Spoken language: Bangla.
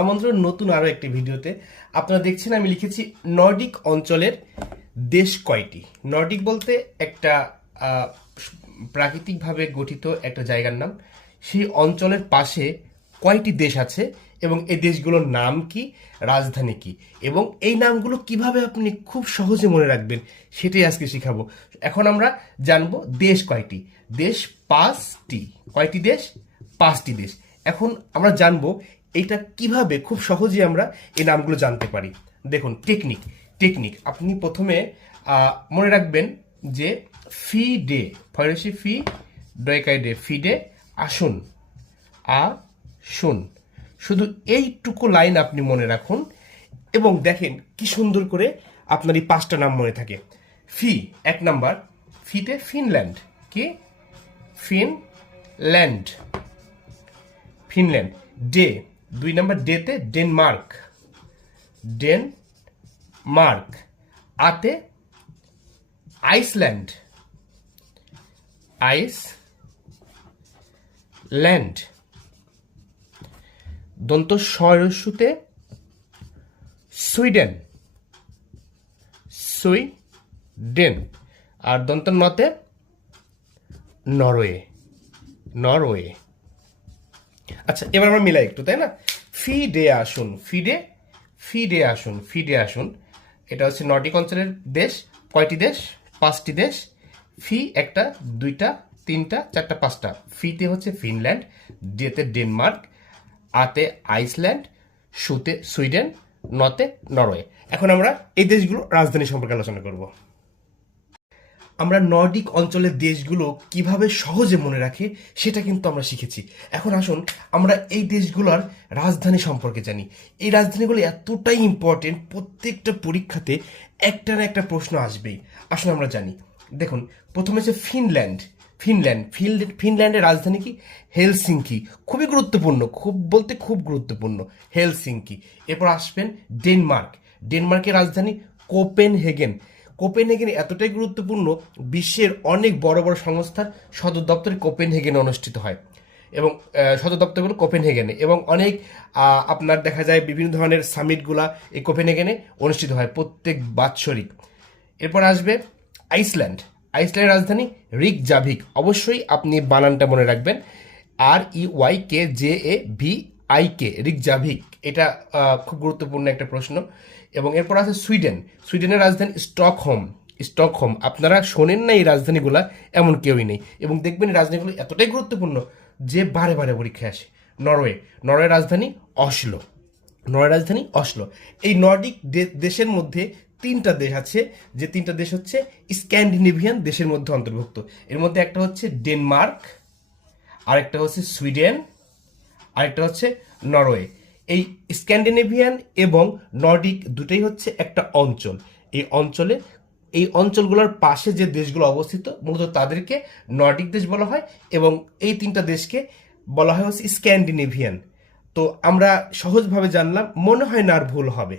আমন্ত্রণ নতুন আরো একটি ভিডিওতে। আপনারা দেখছেন আমি লিখেছি নর্ডিক অঞ্চলের দেশ কয়টি। নর্ডিক বলতে একটা প্রাকৃতিকভাবে গঠিত একটা জায়গার নাম। সেই অঞ্চলের পাশে কয়টি দেশ আছে এবং এই দেশগুলোর নাম কি, রাজধানী কি, এবং এই নামগুলো কিভাবে আপনি খুব সহজে মনে রাখবেন সেটাই আজকে শিখাবো। এখন আমরা জানবো দেশ কয়টি। দেশ পাঁচটি। কয়টি দেশ? পাঁচটি দেশ। এখন আমরা জানবো এটা কিভাবে খুব সহজে আমরা এই নামগুলো জানতে পারি। দেখুন, টেকনিক আপনি প্রথমে মনে রাখবেন যে ফি ডে, ফরাসি ফি ডয়কাই ডে, ফি ডে আসুন, শুন, শুধু এইটুকু লাইন আপনি মনে রাখুন এবং দেখেন কি সুন্দর করে আপনার এই পাঁচটা নাম মনে থাকে। ফি এক নাম্বার, ফিতে ফিনল্যান্ড। কি? ফিনল্যান্ড। ফিনল্যান্ড। ডে দুই নাম্বার, ডেতে ডেনমার্ক। ডেনমার্ক। আতে আইসল্যান্ড। আইসল্যান্ড। দন্ত সরস্বতীতে সুইডেন। সুইডেন। আর দন্ত নতে নরওয়ে। নরওয়ে। আচ্ছা, এবার আমরা মিলাই একটু, তাই না? ফি ডে আসুন, ফি ডে আসুন। এটা হচ্ছে নর্ডিক অঞ্চলের দেশ। কয়টি দেশ? পাঁচটি দেশ। ফি একটা, দুইটা, তিনটা, চারটা, পাঁচটা। ফিতে হচ্ছে ফিনল্যান্ড, ডেতে ডেনমার্ক, আতে আইসল্যান্ড, সুতে সুইডেন, নতে নরওয়ে। এখন আমরা এই দেশগুলো রাজধানী সম্পর্কে আলোচনা করব। আমরা নর্ডিক অঞ্চলের দেশগুলো কিভাবে সহজে মনে রাখি সেটা কিন্তু আমরা শিখেছি। এখন আসুন আমরা এই দেশগুলোর রাজধানী সম্পর্কে জানি। এই রাজধানীগুলো এতটাই ইম্পর্টেন্ট, প্রত্যেকটা পরীক্ষাতে একটা না একটা প্রশ্ন আসবেই। আসুন আমরা জানি। দেখুন, প্রথমে হচ্ছে ফিনল্যান্ডের রাজধানী কি? হেলসিঙ্কি। খুবই গুরুত্বপূর্ণ, খুব গুরুত্বপূর্ণ, হেলসিঙ্কি। এরপর আসবেন ডেনমার্কের রাজধানী কোপেনহেগেন। কোপেনহেগেন এতটাই গুরুত্বপূর্ণ, বিশ্বের অনেক বড় বড় সংস্থার সদর দপ্তর কোপেনহেগেনে অনুষ্ঠিত হয় এবং সদর দপ্তরগুলো কোপেনহেগেনে, এবং অনেক আপনার দেখা যায় বিভিন্ন ধরনের সামিটগুলা এই কোপেনহেগেনে অনুষ্ঠিত হয় প্রত্যেক বাৎসরিক। এরপর আসবে আইসল্যান্ডের রাজধানী রিকজাভিক। অবশ্যই আপনি বানানটা মনে রাখবেন, REYKJAVIK, রিকজাভিক। এটা খুব গুরুত্বপূর্ণ একটা প্রশ্ন। এবং এরপর আছে সুইডেনের রাজধানী স্টকহোম। আপনারা শোনেন না এই রাজধানীগুলা এমন কেউই নেই, এবং দেখবেন এই রাজধানীগুলো এতটাই গুরুত্বপূর্ণ যে বারে বারে পরীক্ষায় আসে। নরওয়ের রাজধানী অসলো। এই নর্ডিক দেশের মধ্যে তিনটা দেশ আছে, যে তিনটা দেশ হচ্ছে স্ক্যান্ডিনেভিয়ান দেশের মধ্যে অন্তর্ভুক্ত। এর মধ্যে একটা হচ্ছে ডেনমার্ক, আরেকটা হচ্ছে সুইডেন, আরেকটা হচ্ছে নরওয়ে। এই স্ক্যান্ডিনেভিয়ান এবং নর্ডিক দুটোই হচ্ছে একটা অঞ্চল। এই অঞ্চলগুলোর পাশে যে দেশগুলো অবস্থিত মূলত তাদেরকে নর্ডিক দেশ বলা হয়, এবং এই তিনটা দেশকে বলা হয় হচ্ছে স্ক্যান্ডিনেভিয়ান। তো আমরা সহজভাবে জানলাম, মনে হয় না আর ভুল হবে।